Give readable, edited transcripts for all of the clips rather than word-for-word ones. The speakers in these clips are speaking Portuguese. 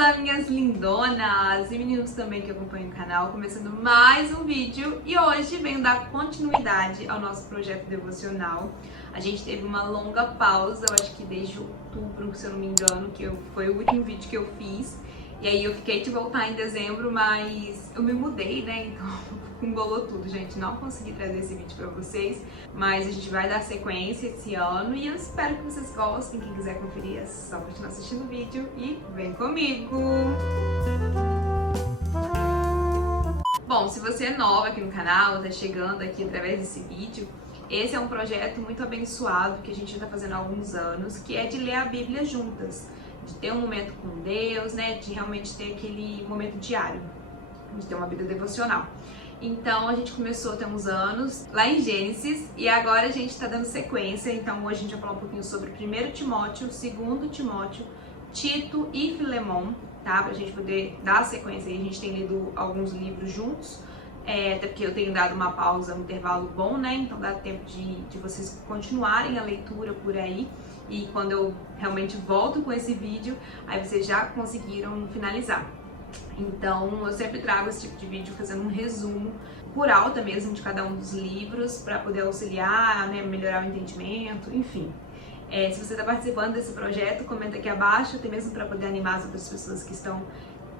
Olá, minhas lindonas e meninos também que acompanham o canal, começando mais um vídeo e hoje venho dar continuidade ao nosso projeto devocional. A gente teve uma longa pausa, eu acho que desde outubro, se eu não me engano, foi o último vídeo que eu fiz. E aí eu fiquei de voltar em dezembro, mas eu me mudei, né? Então embolou tudo, gente. Não consegui trazer esse vídeo pra vocês, mas a gente vai dar sequência esse ano e eu espero que vocês gostem. Quem quiser conferir é só continuar assistindo o vídeo e vem comigo! Bom, se você é nova aqui no canal, tá chegando aqui através desse vídeo, esse é um projeto muito abençoado que a gente já tá fazendo há alguns anos, que é de ler a Bíblia juntas. De ter um momento com Deus, né, de realmente ter aquele momento diário, de ter uma vida devocional. Então a gente começou tem uns anos lá em Gênesis e agora a gente está dando sequência. Então hoje a gente vai falar um pouquinho sobre 1 Timóteo, 2 Timóteo, Tito e Filemon, tá? Pra gente poder dar a sequência. E a gente tem lido alguns livros juntos, até porque eu tenho dado uma pausa, um intervalo bom, né? Então dá tempo de vocês continuarem a leitura por aí. E quando eu realmente volto com esse vídeo, aí vocês já conseguiram finalizar. Então eu sempre trago esse tipo de vídeo fazendo um resumo por alta mesmo de cada um dos livros para poder auxiliar, né, melhorar o entendimento, enfim. Se você está participando desse projeto, comenta aqui abaixo, até mesmo para poder animar as outras pessoas que estão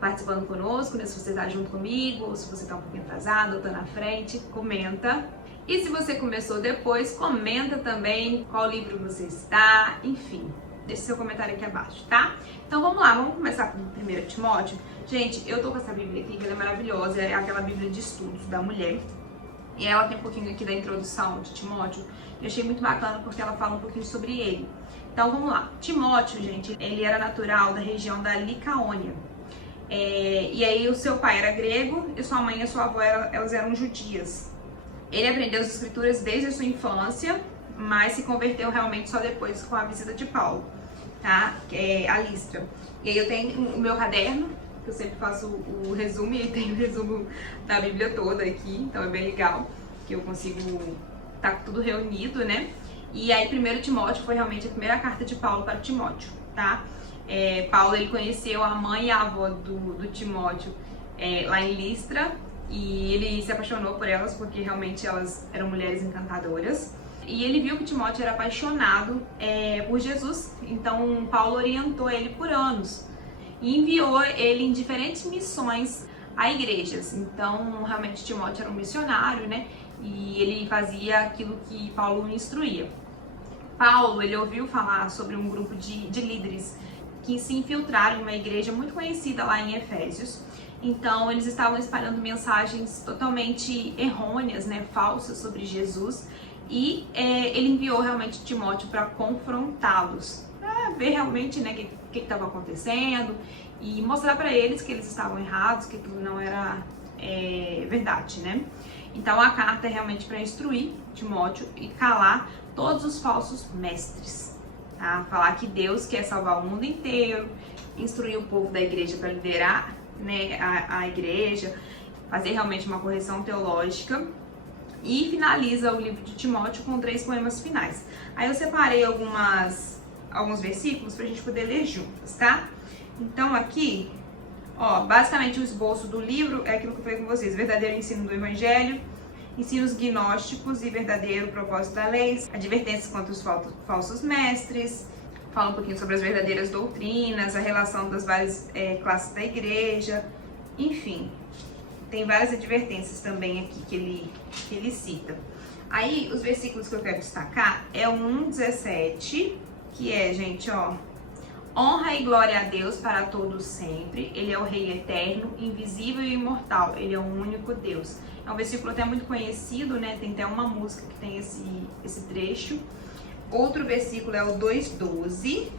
participando conosco, né, se você está junto comigo, ou se você está um pouquinho atrasado, ou está na frente, comenta. E se você começou depois, comenta também qual livro você está, enfim, deixe seu comentário aqui abaixo, tá? Então vamos lá, vamos começar com 1 Timóteo. Gente, eu tô com essa Bíblia aqui, que ela é maravilhosa, é aquela Bíblia de estudos da mulher. E ela tem um pouquinho aqui da introdução de Timóteo, eu achei muito bacana porque ela fala um pouquinho sobre ele. Então vamos lá, Timóteo, gente, ele era natural da região da Licaônia. E aí o seu pai era grego e sua mãe e a sua avó elas eram judias. Ele aprendeu as escrituras desde a sua infância, mas se converteu realmente só depois com a visita de Paulo, tá? A Listra. E aí eu tenho o meu caderno, que eu sempre faço o resumo, e tem o resumo da Bíblia toda aqui, então é bem legal, que eu consigo tá tudo reunido, né? E aí 1 Timóteo foi realmente a primeira carta de Paulo para Timóteo, tá? Paulo, ele conheceu a mãe e a avó do Timóteo lá em Listra, e ele se apaixonou por elas porque realmente elas eram mulheres encantadoras. E ele viu que Timóteo era apaixonado por Jesus, então Paulo orientou ele por anos e enviou ele em diferentes missões a igrejas. Então realmente Timóteo era um missionário, né? E ele fazia aquilo que Paulo instruía. Paulo, ele ouviu falar sobre um grupo de líderes que se infiltraram em uma igreja muito conhecida lá em Efésios. Então eles estavam espalhando mensagens totalmente errôneas, né, falsas sobre Jesus, e ele enviou realmente Timóteo para confrontá-los, para ver realmente, né, o que estava acontecendo e mostrar para eles que eles estavam errados, que aquilo não era verdade, né? Então a carta é realmente para instruir Timóteo e calar todos os falsos mestres, tá? Falar que Deus quer salvar o mundo inteiro, instruir o povo da igreja para liderar, né, a igreja, fazer realmente uma correção teológica, e finaliza o livro de Timóteo com 3 poemas finais. Aí eu separei alguns versículos pra gente poder ler juntas, tá? Então aqui, ó, basicamente o esboço do livro é aquilo que eu falei com vocês: verdadeiro ensino do evangelho, ensinos gnósticos e verdadeiro propósito da lei, advertências contra os falsos mestres, fala um pouquinho sobre as verdadeiras doutrinas, a relação das várias classes da igreja, enfim, tem várias advertências também aqui que ele cita. Aí, os versículos que eu quero destacar é o 1:17, que é, gente, ó, honra e glória a Deus para todos sempre, ele é o Rei eterno, invisível e imortal, ele é o único Deus. É um versículo até muito conhecido, né, tem até uma música que tem esse trecho. Outro versículo é o 2:12,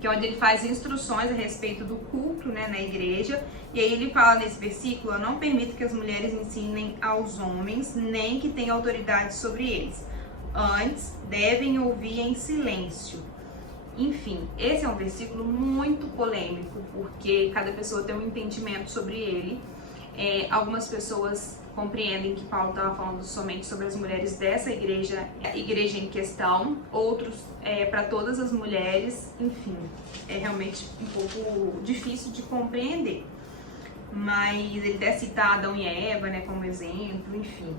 que é onde ele faz instruções a respeito do culto, né, na igreja. E aí ele fala nesse versículo: eu não permito que as mulheres ensinem aos homens, nem que tenham autoridade sobre eles. Antes, devem ouvir em silêncio. Enfim, esse é um versículo muito polêmico, porque cada pessoa tem um entendimento sobre ele. Algumas pessoas compreendem que Paulo estava falando somente sobre as mulheres dessa igreja em questão, outros para todas as mulheres, enfim, é realmente um pouco difícil de compreender. Mas ele deve citar Adão e Eva, né, como exemplo, enfim.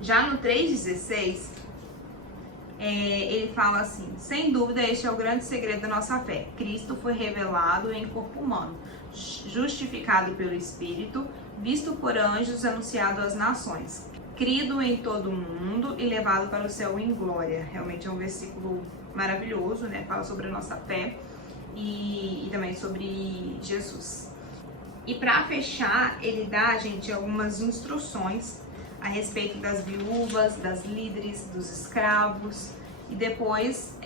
Já no 3,16, ele fala assim: sem dúvida este é o grande segredo da nossa fé. Cristo foi revelado em corpo humano, justificado pelo Espírito, visto por anjos, anunciado às nações, crido em todo o mundo e levado para o céu em glória. Realmente é um versículo maravilhoso, né? Fala sobre a nossa fé e também sobre Jesus. E para fechar, ele dá, gente, algumas instruções a respeito das viúvas, das líderes, dos escravos. E depois,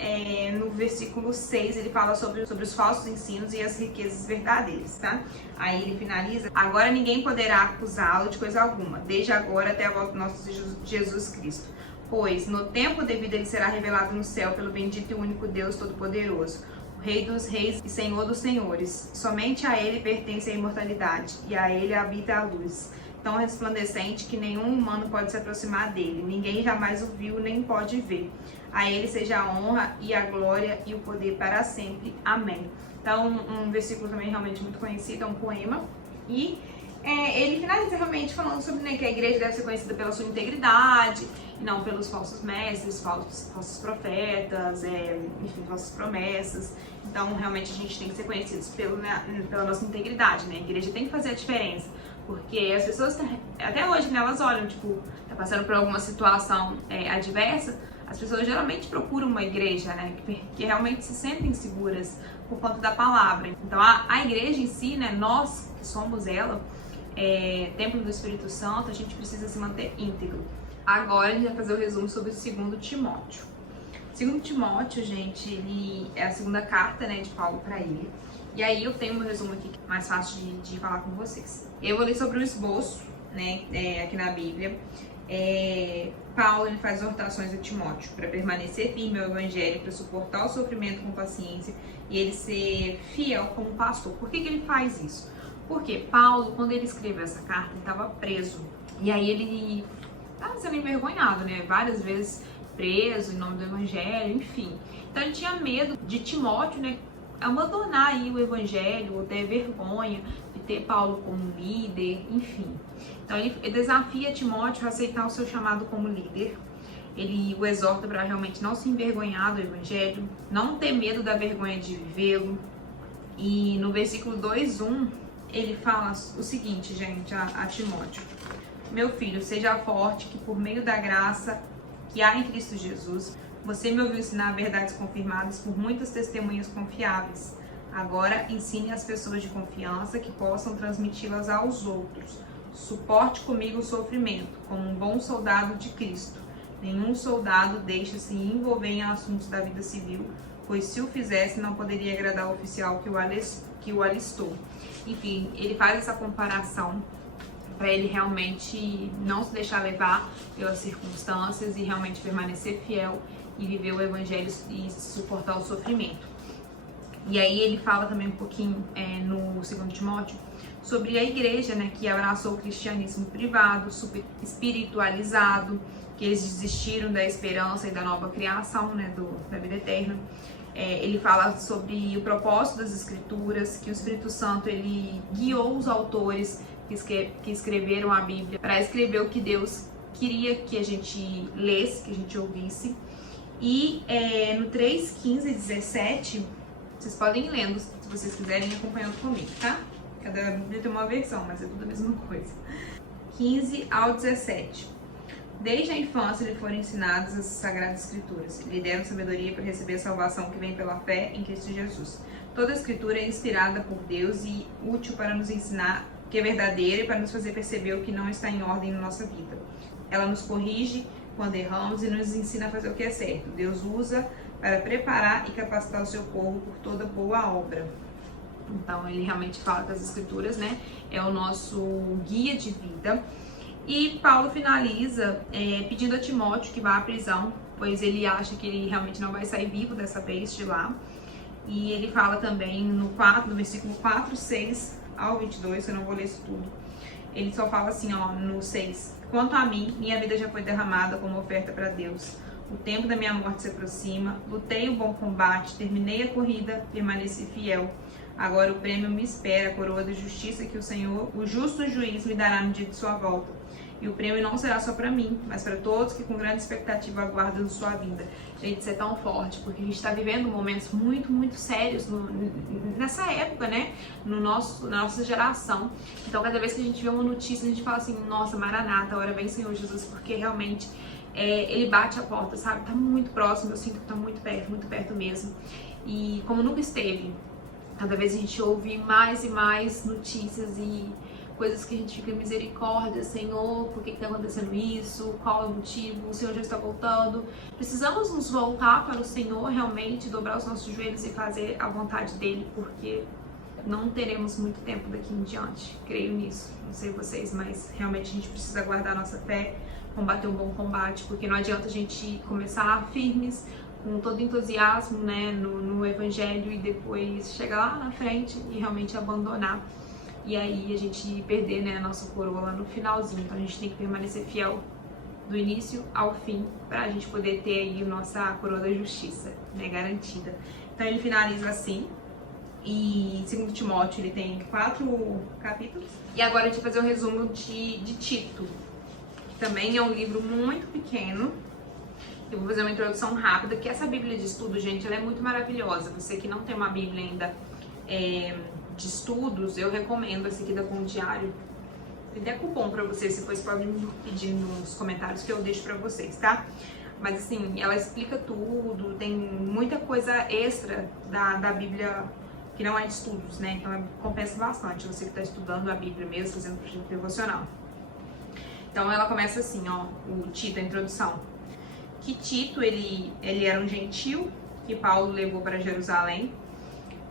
no versículo 6, ele fala sobre os falsos ensinos e as riquezas verdadeiras, tá? Aí ele finaliza: agora ninguém poderá acusá-lo de coisa alguma, desde agora até a volta do nosso Jesus Cristo. Pois, no tempo devido, ele será revelado no céu pelo bendito e único Deus Todo-Poderoso, o Rei dos Reis e Senhor dos Senhores. Somente a ele pertence a imortalidade, e a ele habita a luz, tão resplandecente que nenhum humano pode se aproximar dele. Ninguém jamais o viu, nem pode ver. A ele seja a honra e a glória e o poder para sempre. Amém. Então, um versículo também realmente muito conhecido, é um poema. E ele finaliza realmente falando sobre, né, que a igreja deve ser conhecida pela sua integridade, e não pelos falsos mestres, falsos profetas, enfim, falsas promessas. Então, realmente, a gente tem que ser conhecidos pela nossa integridade, né? A igreja tem que fazer a diferença, porque as pessoas, até hoje, né, elas olham, tipo, tá passando por alguma situação adversa, as pessoas geralmente procuram uma igreja, né, que realmente se sentem seguras por conta da palavra. Então, a igreja em si, né, nós que somos ela, templo do Espírito Santo, a gente precisa se manter íntegro. Agora a gente vai fazer o resumo sobre o 2 Timóteo. 2 Timóteo, gente, ele é a segunda carta, né, de Paulo para ele. E aí eu tenho um resumo aqui que é mais fácil de falar com vocês. Eu vou ler sobre o esboço, né, aqui na Bíblia. Paulo, ele faz exortações a Timóteo para permanecer firme ao Evangelho, para suportar o sofrimento com paciência e ele ser fiel como pastor. Por que ele faz isso? Porque Paulo, quando ele escreveu essa carta, ele estava preso. E aí ele estava sendo envergonhado, né? Várias vezes preso em nome do Evangelho, enfim. Então ele tinha medo de Timóteo, né, abandonar aí o Evangelho, ou ter vergonha de ter Paulo como líder, enfim. Então ele desafia Timóteo a aceitar o seu chamado como líder. Ele o exorta para realmente não se envergonhar do Evangelho, não ter medo da vergonha de vivê-lo. E no versículo 2:1, ele fala o seguinte, gente, a Timóteo: meu filho, seja forte, que por meio da graça que há em Cristo Jesus, você me ouviu ensinar verdades confirmadas por muitas testemunhas confiáveis. Agora ensine as pessoas de confiança que possam transmiti-las aos outros. Suporte comigo o sofrimento, como um bom soldado de Cristo. Nenhum soldado deixa-se envolver em assuntos da vida civil, pois se o fizesse não poderia agradar o oficial que o alistou. Enfim, ele faz essa comparação para ele realmente não se deixar levar pelas circunstâncias e realmente permanecer fiel e viver o Evangelho e suportar o sofrimento. E aí ele fala também um pouquinho no 2 Timóteo sobre a igreja, né, que abraçou o cristianismo privado, super espiritualizado, que eles desistiram da esperança e da nova criação, né, da vida eterna. Ele fala sobre o propósito das escrituras, que o Espírito Santo ele guiou os autores que escreveram a Bíblia para escrever o que Deus queria que a gente lesse, que a gente ouvisse. E no 3, 15 e 17, vocês podem ir lendo, se vocês quiserem, acompanhando comigo, tá? Cada Bíblia tem uma versão, mas é tudo a mesma coisa. 15 ao 17. Desde a infância lhe foram ensinadas as Sagradas Escrituras. Lhe deram sabedoria para receber a salvação que vem pela fé em Cristo Jesus. Toda a Escritura é inspirada por Deus e útil para nos ensinar o que é verdadeiro e para nos fazer perceber o que não está em ordem na nossa vida. Ela nos corrige quando erramos e nos ensina a fazer o que é certo. Deus usa para preparar e capacitar o seu povo por toda boa obra. Então ele realmente fala que as Escrituras, né, é o nosso guia de vida. E Paulo finaliza pedindo a Timóteo que vá à prisão, pois ele acha que ele realmente não vai sair vivo dessa vez de lá. E ele fala também no versículo 4, 6 ao 22, que eu não vou ler isso tudo, ele só fala assim, ó, no 6. Quanto a mim, minha vida já foi derramada como oferta para Deus. O tempo da minha morte se aproxima. Lutei o bom combate, terminei a corrida, permaneci fiel. Agora o prêmio me espera, a coroa da justiça que o Senhor, o justo juiz, me dará no dia de sua volta. E o prêmio não será só para mim, mas para todos que com grande expectativa aguardam sua vinda. Gente, isso é tão forte, porque a gente está vivendo momentos muito, muito sérios nessa época, né? Na nossa geração. Então, cada vez que a gente vê uma notícia, a gente fala assim, nossa, Maranata, hora vem Senhor Jesus, porque realmente ele bate a porta, sabe? Tá muito próximo, eu sinto que tá muito perto mesmo. E como nunca esteve, cada vez a gente ouve mais e mais notícias e coisas que a gente fica, misericórdia, Senhor, por que está acontecendo isso? Qual é o motivo? O Senhor já está voltando. Precisamos nos voltar para o Senhor realmente, dobrar os nossos joelhos e fazer a vontade dEle, porque não teremos muito tempo daqui em diante. Creio nisso. Não sei vocês, mas realmente a gente precisa guardar a nossa fé, combater um bom combate, porque não adianta a gente começar firmes, com todo entusiasmo, né, no Evangelho e depois chegar lá na frente e realmente abandonar. E aí a gente perder, né, a nossa coroa lá no finalzinho. Então a gente tem que permanecer fiel do início ao fim para a gente poder ter aí a nossa coroa da justiça, né, garantida. Então ele finaliza assim. E 2 Timóteo ele tem 4 capítulos. E agora a gente vai fazer um resumo de Tito, que também é um livro muito pequeno. Eu vou fazer uma introdução rápida, que essa Bíblia de estudo, gente, ela é muito maravilhosa. Você que não tem uma Bíblia ainda de estudos, eu recomendo essa aqui da Pão Diário. Tem até cupom pra vocês, depois podem me pedir nos comentários que eu deixo pra vocês, tá? Mas assim, ela explica tudo, tem muita coisa extra da Bíblia que não é de estudos, né? Então compensa bastante você que tá estudando a Bíblia mesmo, fazendo projeto devocional. Então ela começa assim, ó, o Tito, a introdução. Que Tito, ele era um gentil que Paulo levou para Jerusalém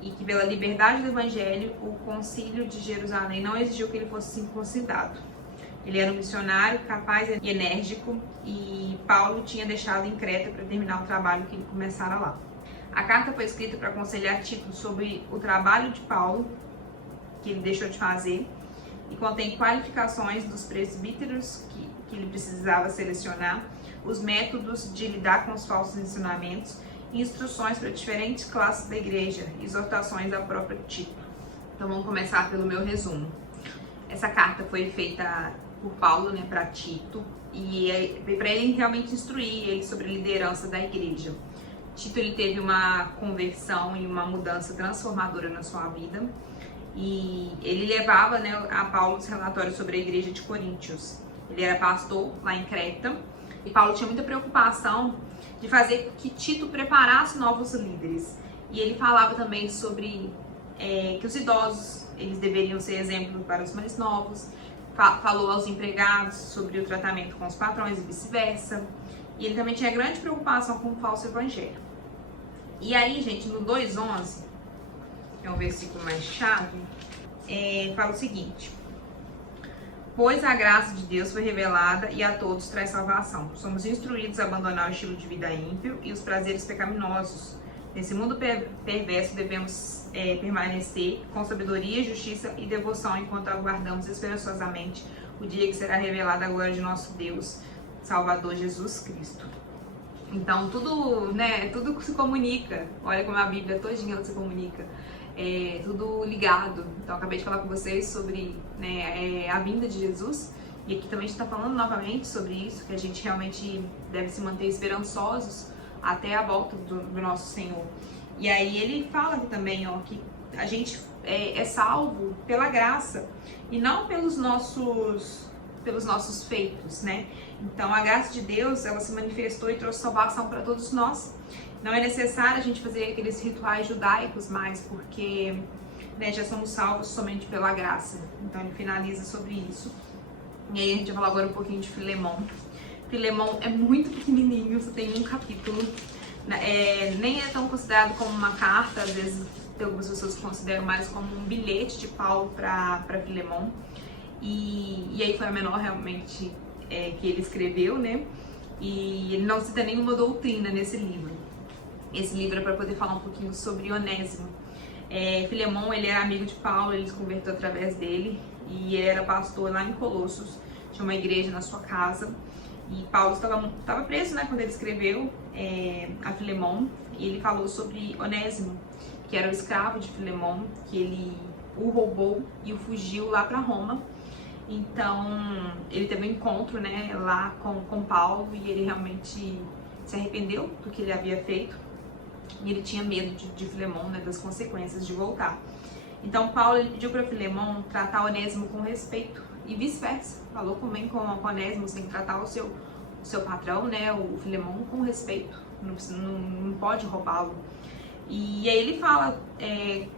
e que pela liberdade do evangelho o concílio de Jerusalém não exigiu que ele fosse circuncidado. Ele era um missionário capaz e enérgico e Paulo tinha deixado em Creta para terminar o trabalho que ele começara lá. A carta foi escrita para aconselhar Tito sobre o trabalho de Paulo, que ele deixou de fazer, e contém qualificações dos presbíteros que ele precisava selecionar, os métodos de lidar com os falsos ensinamentos, instruções para diferentes classes da igreja, exortações ao próprio Tito. Então vamos começar pelo meu resumo. Essa carta foi feita por Paulo, né, para Tito, e para ele realmente instruir ele sobre a liderança da igreja. Tito ele teve uma conversão e uma mudança transformadora na sua vida, e ele levava, né, a Paulo os relatórios sobre a igreja de Coríntios. Ele era pastor lá em Creta, e Paulo tinha muita preocupação de fazer que Tito preparasse novos líderes. E ele falava também sobre que os idosos eles deveriam ser exemplo para os mais novos. Falou aos empregados sobre o tratamento com os patrões e vice-versa. E ele também tinha grande preocupação com o falso evangelho. E aí, gente, no 2:11, que é um versículo mais chave, fala o seguinte: pois a graça de Deus foi revelada e a todos traz salvação. Somos instruídos a abandonar o estilo de vida ímpio e os prazeres pecaminosos. Nesse mundo perverso devemos permanecer com sabedoria, justiça e devoção enquanto aguardamos esperançosamente o dia que será revelada a glória de nosso Deus, Salvador Jesus Cristo. Então tudo, né, tudo se comunica. Olha como a Bíblia todinha ela se comunica. Tudo ligado. Então acabei de falar com vocês sobre, né, a vinda de Jesus, e aqui também a gente está falando novamente sobre isso, que a gente realmente deve se manter esperançosos até a volta do nosso Senhor. E aí ele fala aqui também, ó, que a gente é salvo pela graça e não pelos nossos feitos, né? Então a graça de Deus, ela se manifestou e trouxe salvação para todos nós. Não é necessário a gente fazer aqueles rituais judaicos mais, porque, né, já somos salvos somente pela graça. Então ele finaliza sobre isso. E aí a gente vai falar agora um pouquinho de Filemão. Filemão é muito pequenininho, só tem um capítulo. Nem é tão considerado como uma carta, às vezes algumas pessoas consideram mais como um bilhete de Paulo para Filemão. E aí foi a menor realmente que ele escreveu, né? E ele não cita nenhuma doutrina nesse livro. Esse livro é para poder falar um pouquinho sobre Onésimo. Filemão, ele era amigo de Paulo, ele se converteu através dele. e ele era pastor lá em Colossos, tinha uma igreja na sua casa, e Paulo estava preso, né, quando ele escreveu a Filemon, e ele falou sobre Onésimo, que era o escravo de Filemon, que ele o roubou e o fugiu lá para Roma. Então ele teve um encontro, né, lá com Paulo, e ele realmente se arrependeu do que ele havia feito, e ele tinha medo de Filemon, né, das consequências de voltar. Então Paulo ele pediu para Filemon tratar Onésimo com respeito e vice-versa. Falou também com Onésimo, você tem que tratar o seu patrão, né, o Filemon, com respeito, não pode roubá-lo. E aí ele fala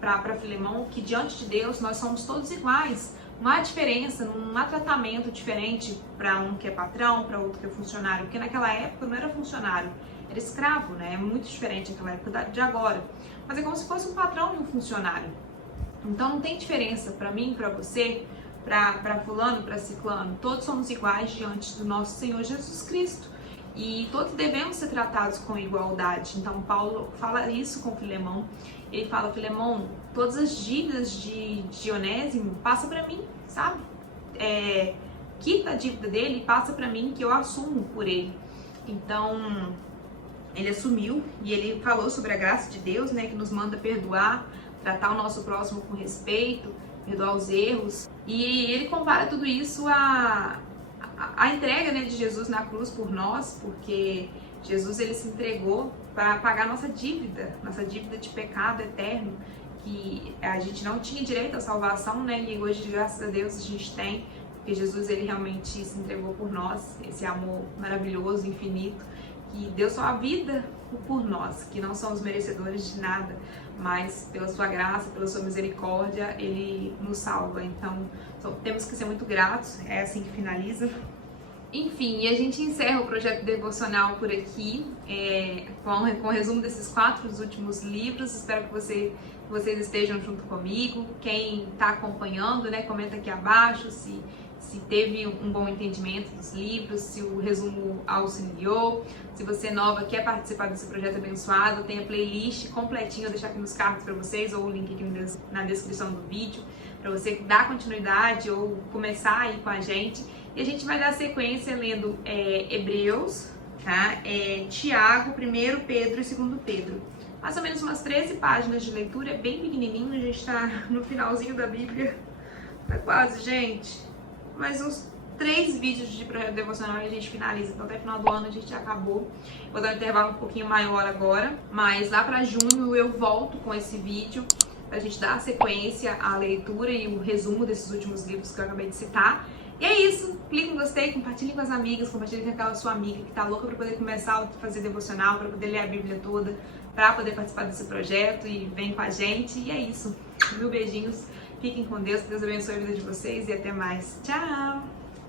para Filemon que diante de Deus nós somos todos iguais, não há diferença, não há tratamento diferente para um que é patrão, para outro que é funcionário, porque naquela época não era funcionário, era escravo, né? É muito diferente naquela época de agora, mas é como se fosse um patrão e um funcionário. Então não tem diferença para mim, para você, para fulano, para ciclano, todos somos iguais diante do nosso Senhor Jesus Cristo. E todos devemos ser tratados com igualdade. Então Paulo fala isso com Filemon. Ele fala: Filemon, todas as dívidas de Onésimo passa para mim, sabe? Quita a dívida dele e passa para mim, que eu assumo por ele. Então ele assumiu, e ele falou sobre a graça de Deus, né, que nos manda perdoar, tratar o nosso próximo com respeito, perdoar os erros. E ele compara tudo isso a entrega, né, de Jesus na cruz por nós, porque Jesus ele se entregou para pagar nossa dívida de pecado eterno, que a gente não tinha direito à salvação, né, e hoje, graças a Deus, a gente tem, porque Jesus ele realmente se entregou por nós, esse amor maravilhoso, infinito, que deu sua vida por nós, que não somos merecedores de nada, mas pela sua graça, pela sua misericórdia, ele nos salva. Então temos que ser muito gratos, é assim que finaliza. Enfim, e a gente encerra o projeto devocional por aqui, com o resumo desses 4 últimos livros. Espero que vocês estejam junto comigo. Quem está acompanhando, né, comenta aqui abaixo se teve um bom entendimento dos livros, se o resumo auxiliou. Se você é nova, quer participar desse projeto abençoado, tem a playlist completinha, eu vou deixar aqui nos cards para vocês, ou o link aqui na descrição do vídeo, para você dar continuidade ou começar aí com a gente. E a gente vai dar sequência lendo Hebreus, tá? Tiago, 1 Pedro e 2 Pedro. Mais ou menos umas 13 páginas de leitura, é bem pequenininho, a gente está no finalzinho da Bíblia. Tá quase, gente. Mais uns 3 vídeos de projeto devocional e a gente finaliza. Então até o final do ano a gente já acabou. Vou dar um intervalo um pouquinho maior agora, mas lá para junho eu volto com esse vídeo pra gente dar a sequência à leitura e o resumo desses últimos livros que eu acabei de citar. E é isso, clique em gostei, compartilhe com as amigas, compartilhe com aquela sua amiga que tá louca para poder começar a fazer devocional, para poder ler a Bíblia toda, para poder participar desse projeto, e vem com a gente. E é isso, 1000 beijinhos, fiquem com Deus, que Deus abençoe a vida de vocês e até mais. Tchau!